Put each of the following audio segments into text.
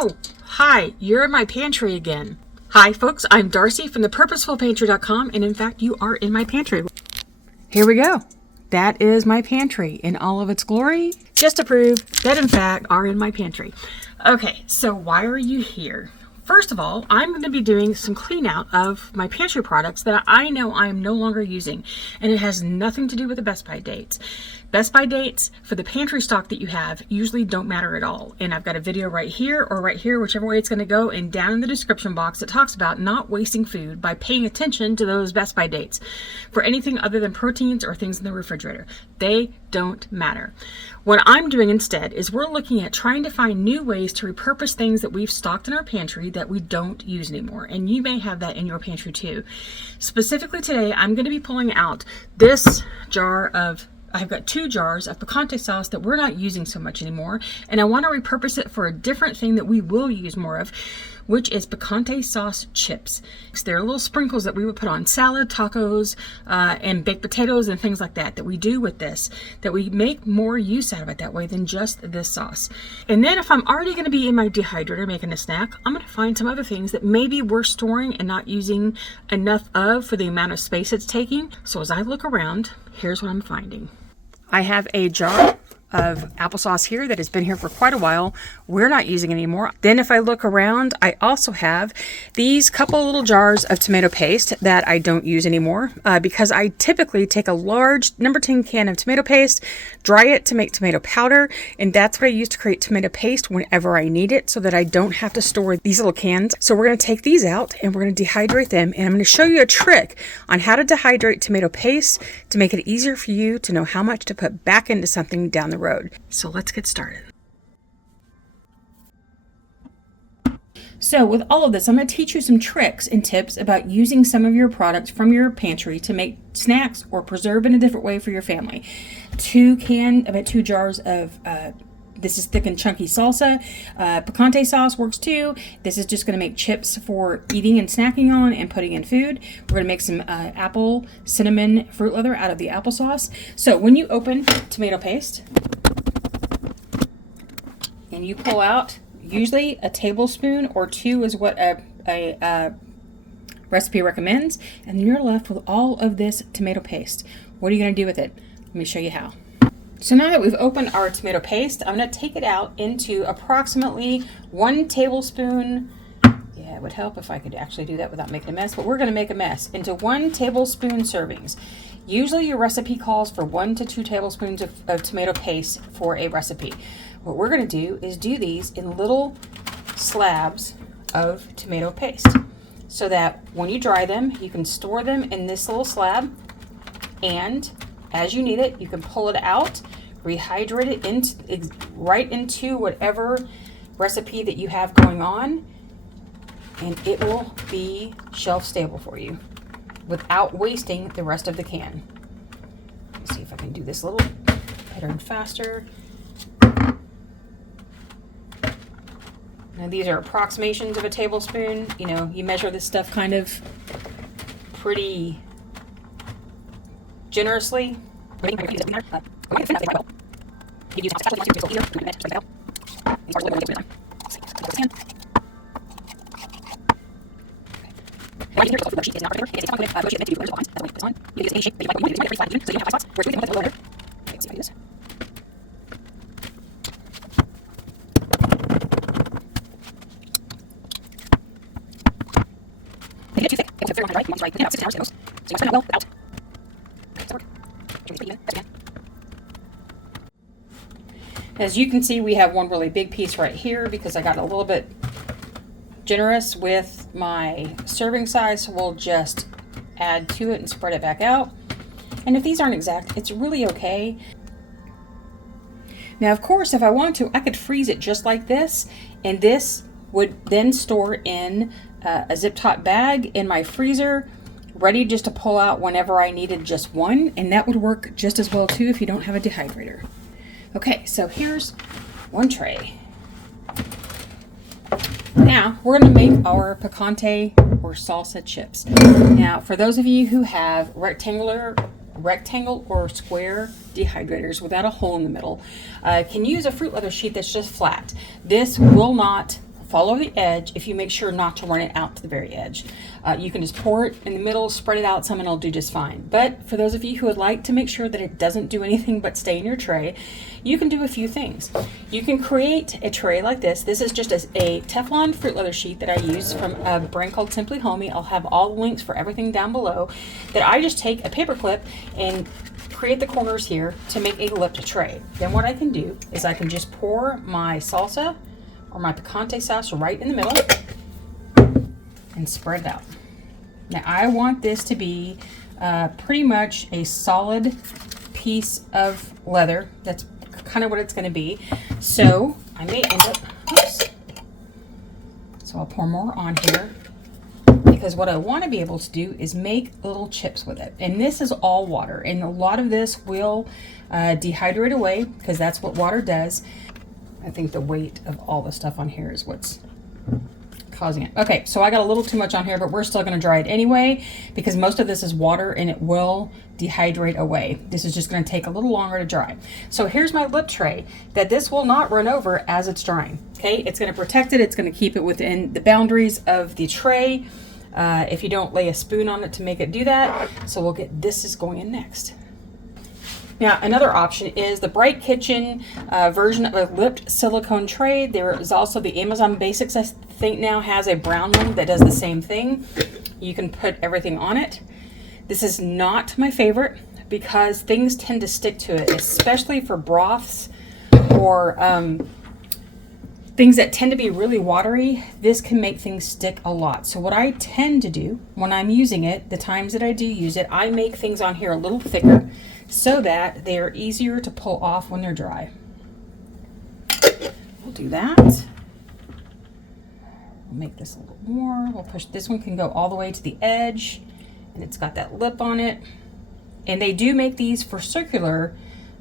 Oh, hi, you're in my pantry again. Hi folks, I'm Darcy from the purposefulpantry.com, and in fact you are in my pantry. Here we go. That is my pantry in all of its glory, just to prove that in fact are in my pantry. Okay, so why are you here? First of all, I'm going to be doing some clean out of my pantry products that I know I'm no longer using, and it has nothing to do with the Best By dates. Best By dates for the pantry stock that you have usually don't matter at all. And I've got a video right here or right here, whichever way it's going to go, and down in the description box that talks about not wasting food by paying attention to those Best By dates for anything other than proteins or things in the refrigerator. They don't matter. What I'm doing instead is we're looking at trying to find new ways to repurpose things that we've stocked in our pantry that we don't use anymore. And you may have that in your pantry too. Specifically today, I'm going to be pulling out this jar of I've got 2 jars of Picante sauce that we're not using so much anymore, and I want to repurpose it for a different thing that we will use more of, which is Picante sauce chips. They're little sprinkles that we would put on salad, tacos, and baked potatoes and things like that that we do with this, that we make more use out of it that way than just this sauce. And then if I'm already going to be in my dehydrator making a snack, I'm going to find some other things that maybe we're storing and not using enough of for the amount of space it's taking. So as I look around, here's what I'm finding. I have a jar of applesauce here that has been here for quite a while. We're not using it anymore. Then if I look around, I also have these couple little jars of tomato paste that I don't use anymore because I typically take a large number 10 can of tomato paste, dry it to make tomato powder, and that's what I use to create tomato paste whenever I need it so that I don't have to store these little cans. So we're going to take these out and we're going to dehydrate them, and I'm going to show you a trick on how to dehydrate tomato paste to make it easier for you to know how much to put back into something down the road. So let's get started. So with all of this, I'm going to teach you some tricks and tips about using some of your products from your pantry to make snacks or preserve in a different way for your family. 2 jars of this is thick and chunky salsa. Picante sauce works too. This is just going to make chips for eating and snacking on and putting in food. We're going to make some apple cinnamon fruit leather out of the applesauce. So when you open tomato paste and you pull out, usually a tablespoon or 2 is what a recipe recommends, and you're left with all of this tomato paste. What are you going to do with it? Let me show you how. So now that we've opened our tomato paste, I'm going to take it out into approximately 1 tablespoon. Yeah, it would help if I could actually do that without making a mess, but we're going to make a mess. Into 1 tablespoon servings. Usually your recipe calls for 1 to 2 tablespoons of tomato paste for a recipe. What we're going to do is do these in little slabs of tomato paste so that when you dry them, you can store them in this little slab, and as you need it, you can pull it out, rehydrate it right into whatever recipe that you have going on, and it will be shelf stable for you without wasting the rest of the can. Let's see if I can do this a little better and faster. Now these are approximations of a tablespoon. You know, you measure this stuff kind of pretty generously. As you can see, we have one really big piece right here because I got a little bit generous with my serving size, so we'll just add to it and spread it back out. And if these aren't exact, it's really okay. Now, of course, if I want to, I could freeze it just like this, and this would then store in a zip-top bag in my freezer, ready just to pull out whenever I needed just one, and that would work just as well too if you don't have a dehydrator. Okay, so here's 1 tray. Now, we're going to make our picante or salsa chips. Now, for those of you who have rectangle or square dehydrators without a hole in the middle, can use a fruit leather sheet that's just flat. This will not follow the edge if you make sure not to run it out to the very edge. You can just pour it in the middle, spread it out some, and it'll do just fine. But for those of you who would like to make sure that it doesn't do anything but stay in your tray, you can do a few things. You can create a tray like this. This is just a Teflon fruit leather sheet that I use from a brand called Simply Homey. I'll have all the links for everything down below. That I just take a paper clip and create the corners here to make a lipped tray. Then what I can do is I can just pour my salsa or my picante sauce right in the middle and spread it out. Now I want this to be pretty much a solid piece of leather. That's kind of what it's going to be. So I may end up, oops. So I'll pour more on here, because what I want to be able to do is make little chips with it. And this is all water, and a lot of this will dehydrate away, because that's what water does. I think the weight of all the stuff on here is what's causing it. Okay, so I got a little too much on here, but we're still going to dry it anyway, because most of this is water and it will dehydrate away. This is just going to take a little longer to dry. So here's my lip tray that this will not run over as it's drying. Okay, it's going to protect it. It's going to keep it within the boundaries of the tray. If you don't lay a spoon on it to make it do that. So we'll get, this is going in next. Now, another option is the Bright Kitchen version of a lipped silicone tray. There is also the Amazon Basics, I think now has a brown one that does the same thing. You can put everything on it. This is not my favorite because things tend to stick to it, especially for broths or things that tend to be really watery. This can make things stick a lot. So what I tend to do when I'm using it, the times that I do use it, I make things on here a little thicker so that they are easier to pull off when they're dry. We'll do that. We'll make this a little more. We'll push, this one can go all the way to the edge, and it's got that lip on it. And they do make these for circular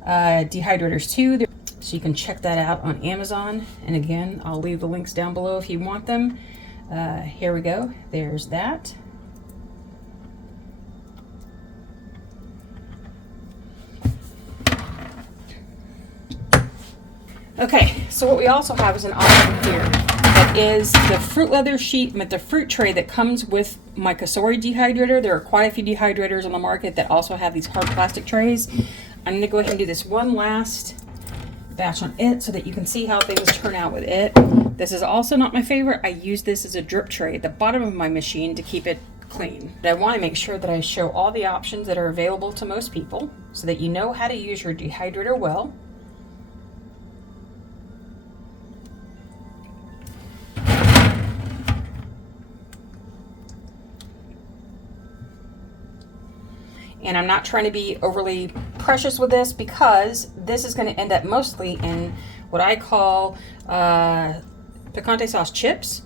dehydrators too. So you can check that out on Amazon. And again, I'll leave the links down below if you want them. Here we go. There's that. Okay, so what we also have is an option here that is the fruit leather sheet with the fruit tray that comes with my Cosori dehydrator. There are quite a few dehydrators on the market that also have these hard plastic trays. I'm going to go ahead and do this one last batch on it so that you can see how things turn out with it. This is also not my favorite. I use this as a drip tray at the bottom of my machine to keep it clean. But I want to make sure that I show all the options that are available to most people so that you know how to use your dehydrator well. And I'm not trying to be overly precious with this because this is going to end up mostly in what I call picante sauce chips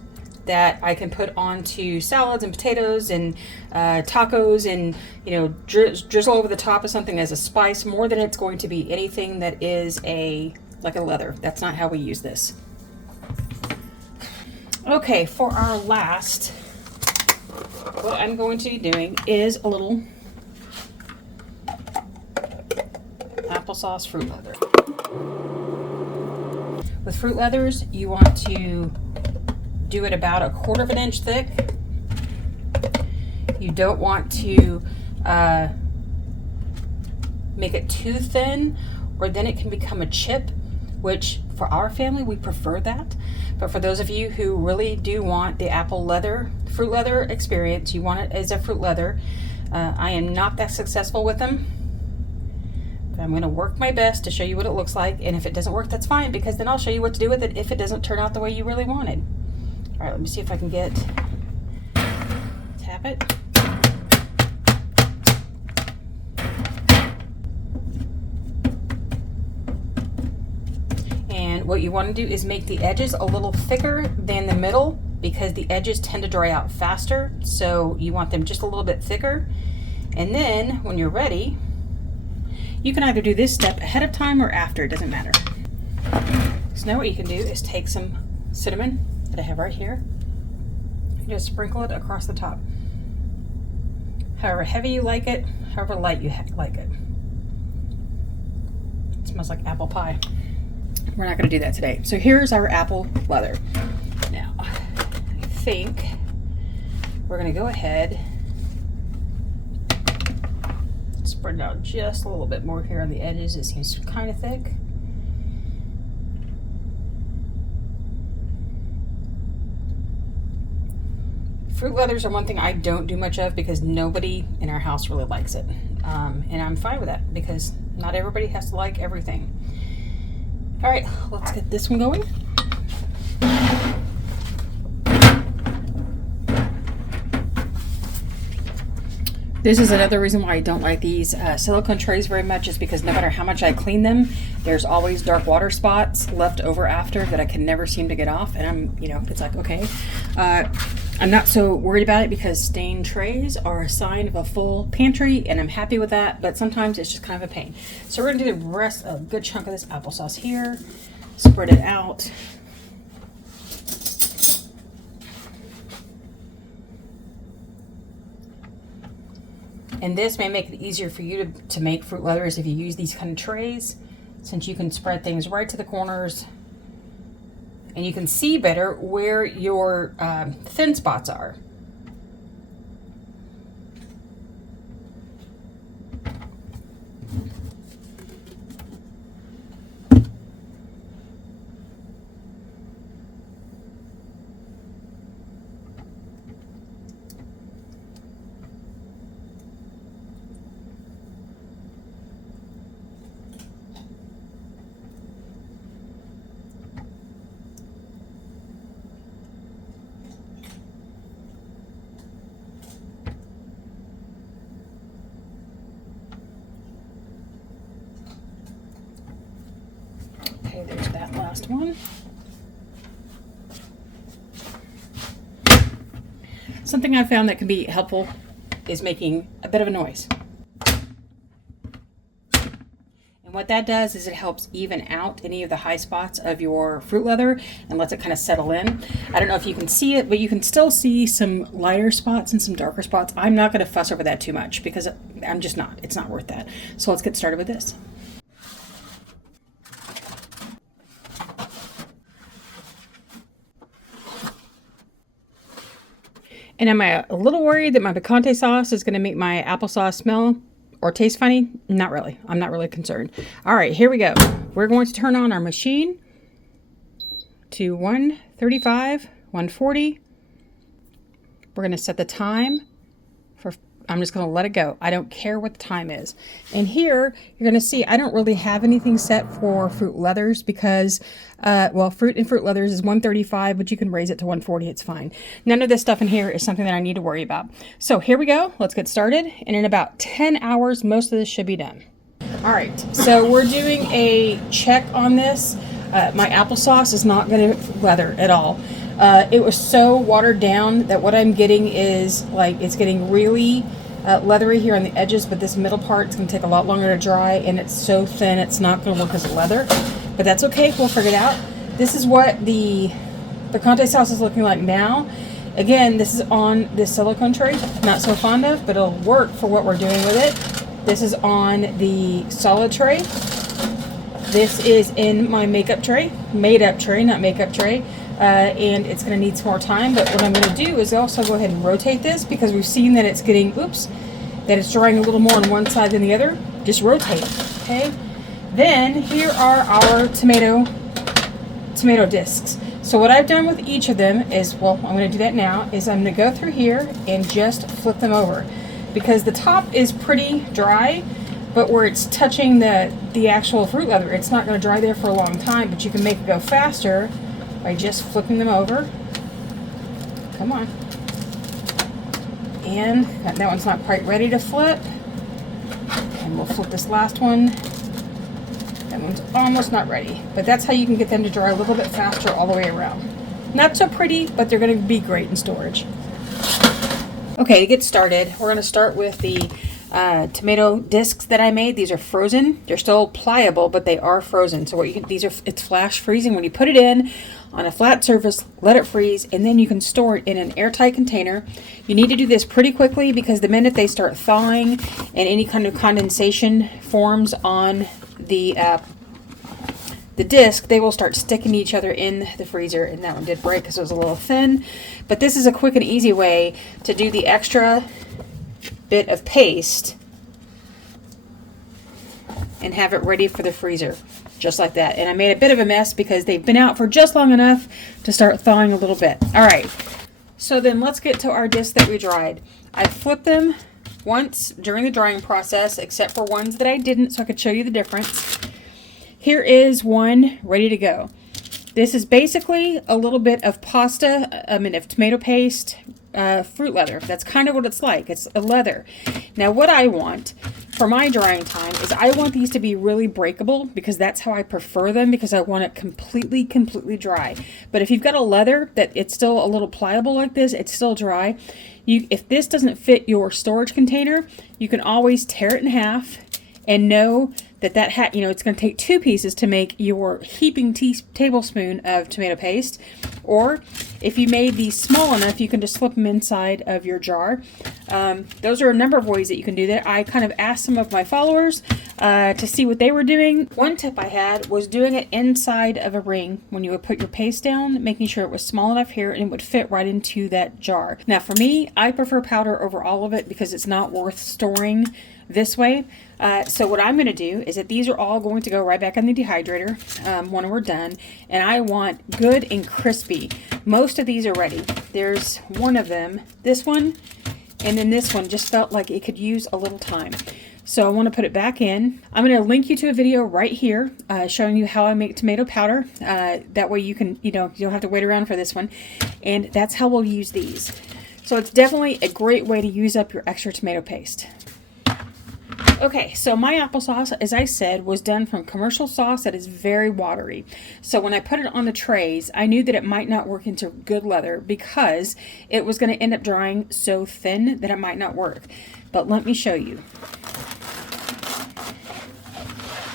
that I can put onto salads and potatoes and tacos and, you know, drizzle over the top of something as a spice, more than it's going to be anything that is like a leather. That's not how we use this. Okay, for our last, what I'm going to be doing is a little applesauce fruit leather. With fruit leathers, you want to do it about 1/4 inch thick. You don't want to make it too thin, or then it can become a chip, which for our family, we prefer that. But for those of you who really do want the fruit leather experience, you want it as a fruit leather. I am not that successful with them. I'm going to work my best to show you what it looks like, and if it doesn't work, that's fine, because then I'll show you what to do with it if it doesn't turn out the way you really wanted. All right, let me see if I can tap it. And what you want to do is make the edges a little thicker than the middle, because the edges tend to dry out faster, so you want them just a little bit thicker. And then when you're ready, you can either do this step ahead of time or after, it doesn't matter. So now what you can do is take some cinnamon that I have right here, and just sprinkle it across the top. However heavy you like it, however light you like it. It smells like apple pie. We're not going to do that today. So here's our apple leather. Now, think we're going to go ahead, spread it out just a little bit more here on the edges. It seems kind of thick. Fruit leathers are one thing I don't do much of because nobody in our house really likes it. And I'm fine with that because not everybody has to like everything. All right, let's get this one going. This is another reason why I don't like these silicone trays very much, is because no matter how much I clean them, there's always dark water spots left over after that I can never seem to get off. And I'm, you know, it's like, okay. I'm not so worried about it because stained trays are a sign of a full pantry, and I'm happy with that, but sometimes it's just kind of a pain. So we're gonna do the rest, a good chunk of this applesauce here, spread it out. And this may make it easier for you to make fruit leathers if you use these kind of trays, since you can spread things right to the corners and you can see better where your thin spots are. Okay, there's that last one. Something I found that can be helpful is making a bit of a noise. And what that does is it helps even out any of the high spots of your fruit leather and lets it kind of settle in. I don't know if you can see it, but you can still see some lighter spots and some darker spots. I'm not going to fuss over that too much because I'm just not. It's not worth that. So let's get started with this. And am I a little worried that my picante sauce is going to make my applesauce smell or taste funny? Not really. I'm not really concerned. All right, here we go. We're going to turn on our machine to 135, 140. We're going to set the time for, I'm just going to let it go. I don't care what the time is. And here you're going to see I don't really have anything set for fruit leathers because, well, fruit and fruit leathers is 135, but you can raise it to 140. It's fine. None of this stuff in here is something that I need to worry about. So here we go. Let's get started. And in about 10 hours, most of this should be done. All right. So we're doing a check on this. My applesauce is not going to leather at all. It was so watered down that what I'm getting is like it's getting really leathery here on the edges, but this middle part is going to take a lot longer to dry, and it's so thin it's not going to work as leather. But that's okay. We'll figure it out. This is what the picante sauce is looking like now. Again, this is on this silicone tray. Not so fond of, but it'll work for what we're doing with it. This is on the solid tray. This is in my makeup tray, made up tray, not makeup tray. And it's going to need some more time, but what I'm going to do is also go ahead and rotate this because we've seen that it's getting, that it's drying a little more on one side than the other. Just rotate, okay? Then here are our tomato discs. So what I've done with each of them is, well, I'm going to do that now, is I'm going to go through here and just flip them over because the top is pretty dry, but where it's touching the actual fruit leather, it's not going to dry there for a long time, but you can make it go faster by just flipping them over. Come on. And that one's not quite ready to flip. And we'll flip this last one. That one's almost not ready. But that's how you can get them to dry a little bit faster all the way around. Not so pretty, but they're going to be great in storage. Okay, to get started, we're going to start with the tomato discs that I made. These are frozen. They're still pliable, but they are frozen. So what you can, it's flash freezing. When you put it in on a flat surface, let it freeze, and then you can store it in an airtight container. You need to do this pretty quickly because the minute they start thawing and any kind of condensation forms on the the disc, they will start sticking to each other in the freezer. And that one did break because it was a little thin. But this is a quick and easy way to do the extra bit of paste and have it ready for the freezer, just like that. And I made a bit of a mess because they've been out for just long enough to start thawing a little bit. All right, so then let's get to our discs that we dried. I flipped them once during the drying process, except for ones that I didn't, so I could show you the difference. Here is one ready to go. This is basically a little bit of of tomato paste, fruit leather. That's kind of what it's like. It's a leather. Now what I want for my drying time is I want these to be really breakable, because that's how I prefer them, because I want it completely dry. But if you've got a leather that it's still a little pliable like this, it's still dry. If this doesn't fit your storage container, you can always tear it in half and know that it's going to take 2 pieces to make your heaping tablespoon of tomato paste. Or if you made these small enough, you can just slip them inside of your jar. Those are a number of ways that you can do that. I kind of asked some of my followers to see what they were doing. One tip I had was doing it inside of a ring when you would put your paste down, making sure it was small enough here and it would fit right into that jar. Now for me, I prefer powder over all of it because it's not worth storing this way. So what I'm going to do is that these are all going to go right back in the dehydrator when we're done, and I want good and crispy. Most of these are ready. There's one of them, this one, and then this one just felt like it could use a little time. So I want to put it back in. I'm going to link you to a video right here showing you how I make tomato powder. That way you don't have to wait around for this one. And that's how we'll use these. So it's definitely a great way to use up your extra tomato paste. Okay, so my applesauce, as I said, was done from commercial sauce that is very watery. So when I put it on the trays, I knew that it might not work into good leather because it was going to end up drying so thin that it might not work. But let me show you.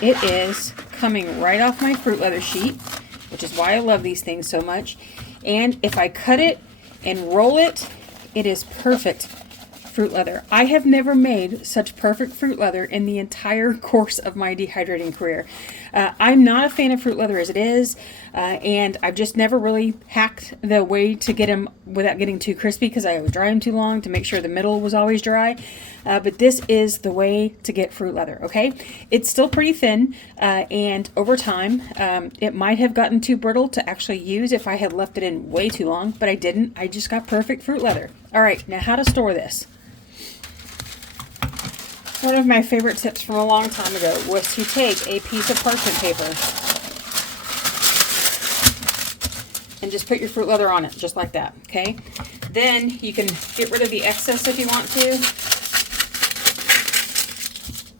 It is coming right off my fruit leather sheet, which is why I love these things so much. And if I cut it and roll it, it is perfect fruit leather. I have never made such perfect fruit leather in the entire course of my dehydrating career. I'm not a fan of fruit leather as it is, and I've just never really hacked the way to get them without getting too crispy, because I would dry them too long to make sure the middle was always dry. But this is the way to get fruit leather, okay? It's still pretty thin, and over time, it might have gotten too brittle to actually use if I had left it in way too long, but I didn't. I just got perfect fruit leather. All right, now how to store this. One of my favorite tips from a long time ago was to take a piece of parchment paper and just put your fruit leather on it, just like that, okay? Then you can get rid of the excess if you want to,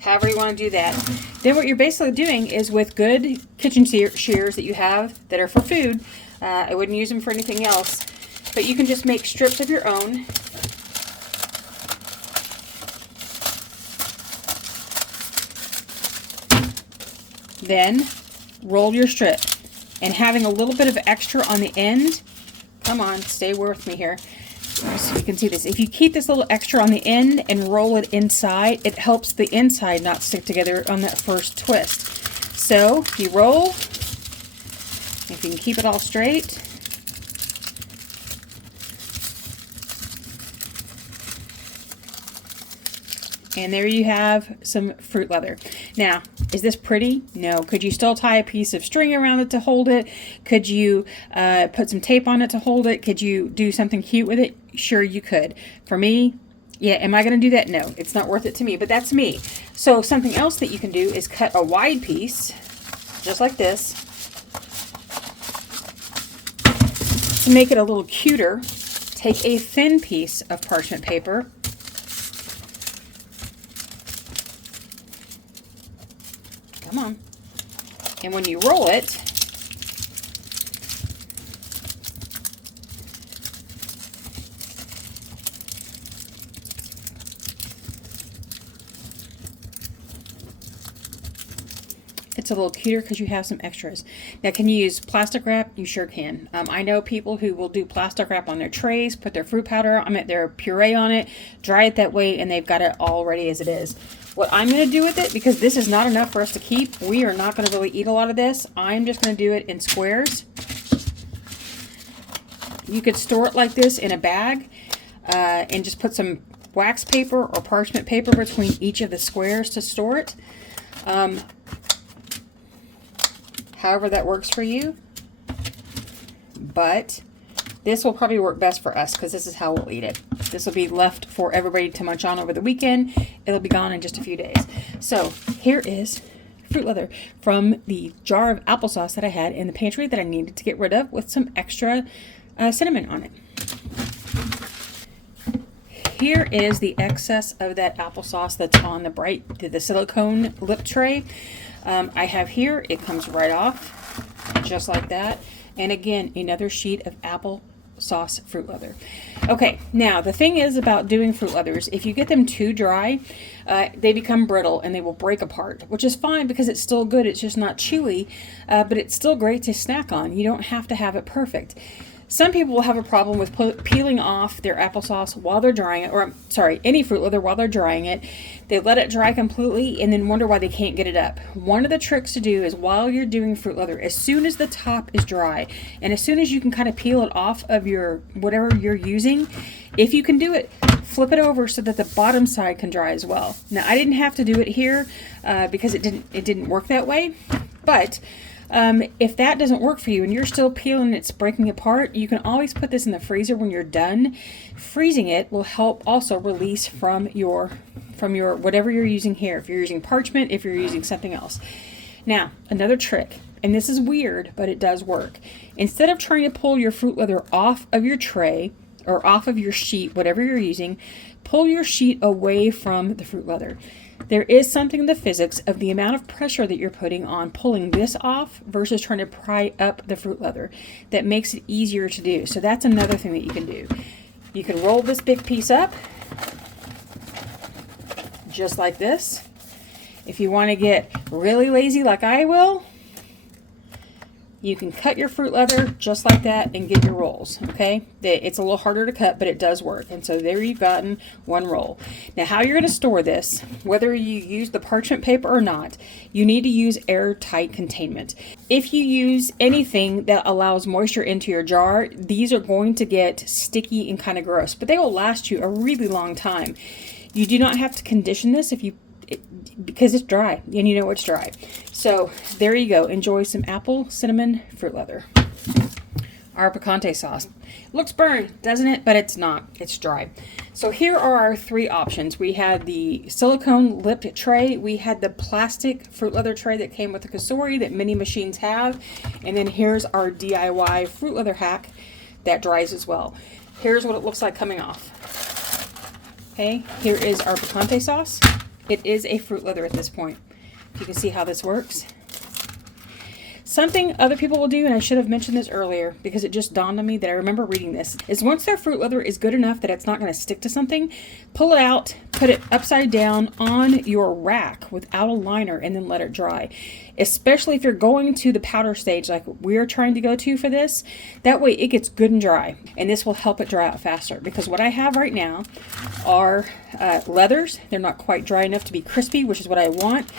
however you want to do that. Then what you're basically doing is, with good kitchen shears that you have that are for food, I wouldn't use them for anything else, but you can just make strips of your own. Then roll your strip, and having a little bit of extra on the end, come on, stay with me here so you can see this. If you keep this little extra on the end and roll it inside, it helps the inside not stick together on that first twist. So you roll, if you can keep it all straight, and there you have some fruit leather. Now, is this pretty? No. Could you still tie a piece of string around it to hold it? Could you put some tape on it to hold it? Could you do something cute with it? Sure, you could. For me, yeah, am I going to do that? No, it's not worth it to me, but that's me. So something else that you can do is cut a wide piece, just like this, to make it a little cuter. Take a thin piece of parchment paper, come on, and when you roll it, it's a little cuter because you have some extras. Now, can you use plastic wrap? You sure can. I know people who will do plastic wrap on their trays, put their fruit powder on it, their puree on it, dry it that way, and they've got it all ready as it is. What I'm going to do with it, because this is not enough for us to keep, we are not going to really eat a lot of this. I'm just going to do it in squares. You could store it like this in a bag and just put some wax paper or parchment paper between each of the squares to store it. However that works for you. But this will probably work best for us because this is how we'll eat it. This will be left for everybody to munch on over the weekend. It'll be gone in just a few days. So here is fruit leather from the jar of applesauce that I had in the pantry that I needed to get rid of with some extra cinnamon on it. Here is the excess of that applesauce that's on the silicone lip tray. I have here, it comes right off, just like that. And again, another sheet of applesauce fruit leather. Okay, now the thing is about doing fruit leathers, if you get them too dry, they become brittle and they will break apart, which is fine because it's still good. It's just not chewy, but it's still great to snack on. You don't have to have it perfect. Some people will have a problem with peeling off their applesauce while they're drying it, or sorry, any fruit leather while they're drying it. They let it dry completely and then wonder why they can't get it up. One of the tricks to do is while you're doing fruit leather, as soon as the top is dry and as soon as you can kind of peel it off of your whatever you're using, if you can do it, flip it over so that the bottom side can dry as well. Now I didn't have to do it here because it didn't work that way, but if that doesn't work for you and you're still peeling and it's breaking apart, you can always put this in the freezer when you're done. Freezing it will help also release from your whatever you're using here. If you're using parchment, if you're using something else. Now, another trick, and this is weird, but it does work. Instead of trying to pull your fruit leather off of your tray or off of your sheet, whatever you're using, pull your sheet away from the fruit leather. There is something in the physics of the amount of pressure that you're putting on pulling this off versus trying to pry up the fruit leather that makes it easier to do. So that's another thing that you can do. You can roll this big piece up just like this. If you want to get really lazy like I will, you can cut your fruit leather just like that and get your rolls, okay? It's a little harder to cut, but it does work. And so there you've gotten one roll. Now how you're going to store this, whether you use the parchment paper or not, you need to use airtight containment. If you use anything that allows moisture into your jar, these are going to get sticky and kind of gross, but they will last you a really long time. You do not have to condition this because it's dry and you know it's dry. So there you go. Enjoy some apple cinnamon fruit leather. Our picante sauce. Looks burned, doesn't it? But it's not. It's dry. So here are our three options. We had the silicone lipped tray. We had the plastic fruit leather tray that came with the Kasori that many machines have. And then here's our DIY fruit leather hack that dries as well. Here's what it looks like coming off. Okay, here is our picante sauce. It is a fruit leather at this point. You can see how this works. Something other people will do, and I should have mentioned this earlier because it just dawned on me that I remember reading this, is once their fruit leather is good enough that it's not going to stick to something, pull it out, put it upside down on your rack without a liner, and then let it dry. Especially if you're going to the powder stage like we're trying to go to for this, that way it gets good and dry, and this will help it dry out faster. Because what I have right now are leathers. They're not quite dry enough to be crispy, which is what I want,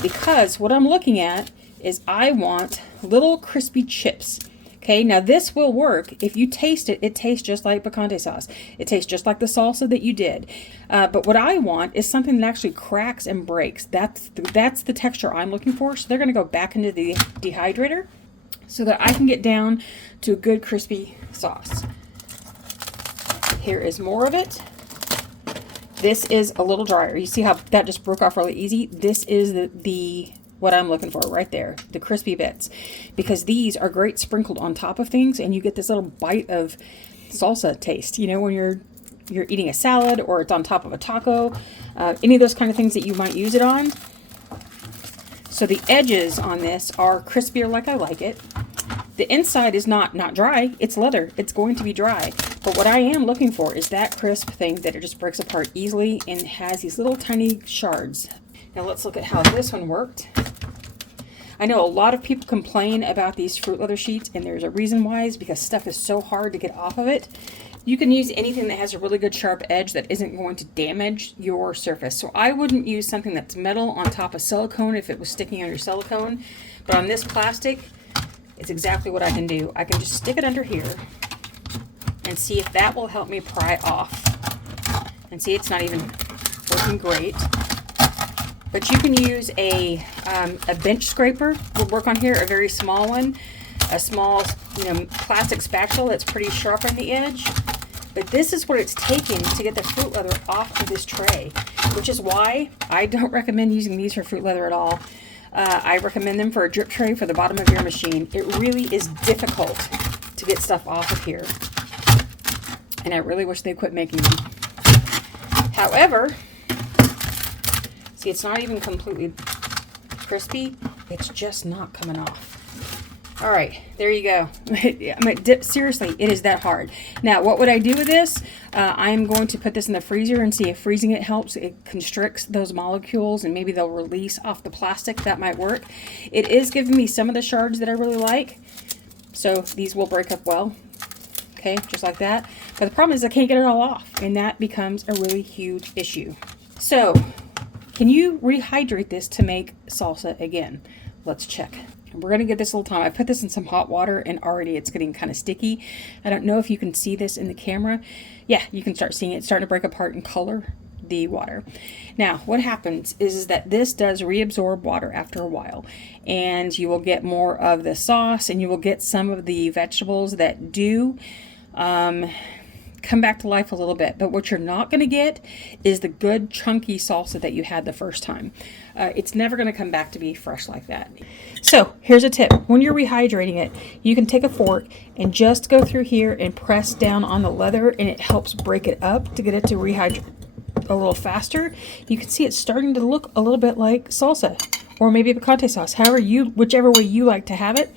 because what I'm looking at is I want little crispy chips. Okay, now this will work. If you taste it, it tastes just like picante sauce. It tastes just like the salsa that you did. But what I want is something that actually cracks and breaks. That's the texture I'm looking for. So they're going to go back into the dehydrator so that I can get down to a good crispy sauce. Here is more of it. This is a little drier. You see how that just broke off really easy? This is the what I'm looking for right there, the crispy bits, because these are great sprinkled on top of things and you get this little bite of salsa taste, you know, when you're eating a salad or it's on top of a taco, any of those kind of things that you might use it on. So the edges on this are crispier like I like it. The inside is not dry, it's leather, it's going to be dry. But what I am looking for is that crisp thing that it just breaks apart easily and has these little tiny shards. Now let's look at how this one worked. I know a lot of people complain about these fruit leather sheets, and there's a reason why, is because stuff is so hard to get off of it. You can use anything that has a really good sharp edge that isn't going to damage your surface. So I wouldn't use something that's metal on top of silicone if it was sticking on your silicone. But on this plastic, it's exactly what I can do. I can just stick it under here and see if that will help me pry off. And see, it's not even working great. But you can use a bench scraper would work on here, a very small one. A small, plastic spatula that's pretty sharp on the edge. But this is what it's taking to get the fruit leather off of this tray, which is why I don't recommend using these for fruit leather at all. I recommend them for a drip tray for the bottom of your machine. It really is difficult to get stuff off of here. And I really wish they quit making them. However, see, it's not even completely crispy. It's just not coming off. All right, there you go. Seriously, it is that hard. Now, what would I do with this? I am going to put this in the freezer and see if freezing it helps. It constricts those molecules and maybe they'll release off the plastic. That might work. It is giving me some of the shards that I really like. So these will break up well. Okay, just like that. But the problem is I can't get it all off, and that becomes a really huge issue. So, can you rehydrate this to make salsa again? Let's check. We're going to give this a little time. I put this in some hot water and already it's getting kind of sticky. I don't know if you can see this in the camera. Yeah, you can start seeing it. It's starting to break apart in color, the water. Now, what happens is that this does reabsorb water after a while. And you will get more of the sauce and you will get some of the vegetables that do come back to life a little bit. But what you're not going to get is the good chunky salsa that you had the first time. It's never going to come back to be fresh like that. So here's a tip. When you're rehydrating it, you can take a fork and just go through here and press down on the leather, and it helps break it up to get it to rehydrate a little faster. You can see it's starting to look a little bit like salsa or maybe picante sauce, whichever way you like to have it.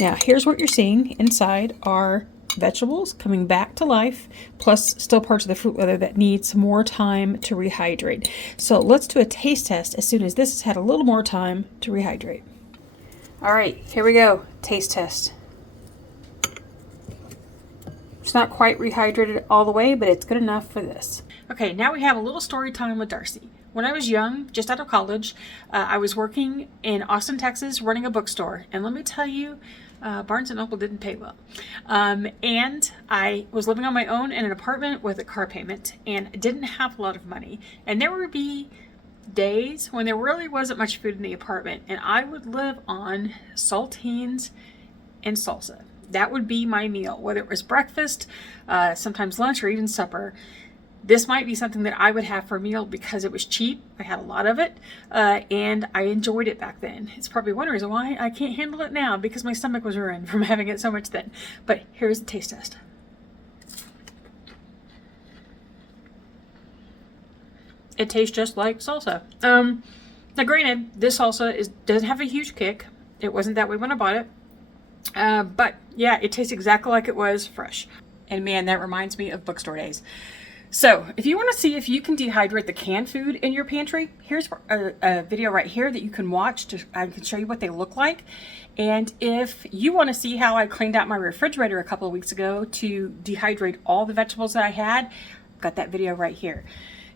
Now here's what you're seeing. Inside are vegetables coming back to life, plus still parts of the fruit leather that need some more time to rehydrate. So let's do a taste test as soon as this has had a little more time to rehydrate. All right, here we go. Taste test. It's not quite rehydrated all the way, but it's good enough for this. Okay, now we have a little story time with Darcy. When I was young, just out of college, I was working in Austin, Texas, running a bookstore. And let me tell you, Barnes & Noble didn't pay well. And I was living on my own in an apartment with a car payment and didn't have a lot of money. And there would be days when there really wasn't much food in the apartment, and I would live on saltines and salsa. That would be my meal, whether it was breakfast, sometimes lunch, or even supper. This might be something that I would have for a meal because it was cheap. I had a lot of it, and I enjoyed it back then. It's probably one reason why I can't handle it now, because my stomach was ruined from having it so much then. But here's the taste test. It tastes just like salsa. Now granted, this salsa doesn't have a huge kick. It wasn't that way when I bought it. But yeah, it tastes exactly like it was fresh. And man, that reminds me of bookstore days. So if you want to see if you can dehydrate the canned food in your pantry, here's a video right here that you can watch. I can show you what they look like. And if you want to see how I cleaned out my refrigerator a couple of weeks ago to dehydrate all the vegetables that I had, I've got that video right here.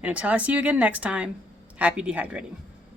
And until I see you again next time, happy dehydrating.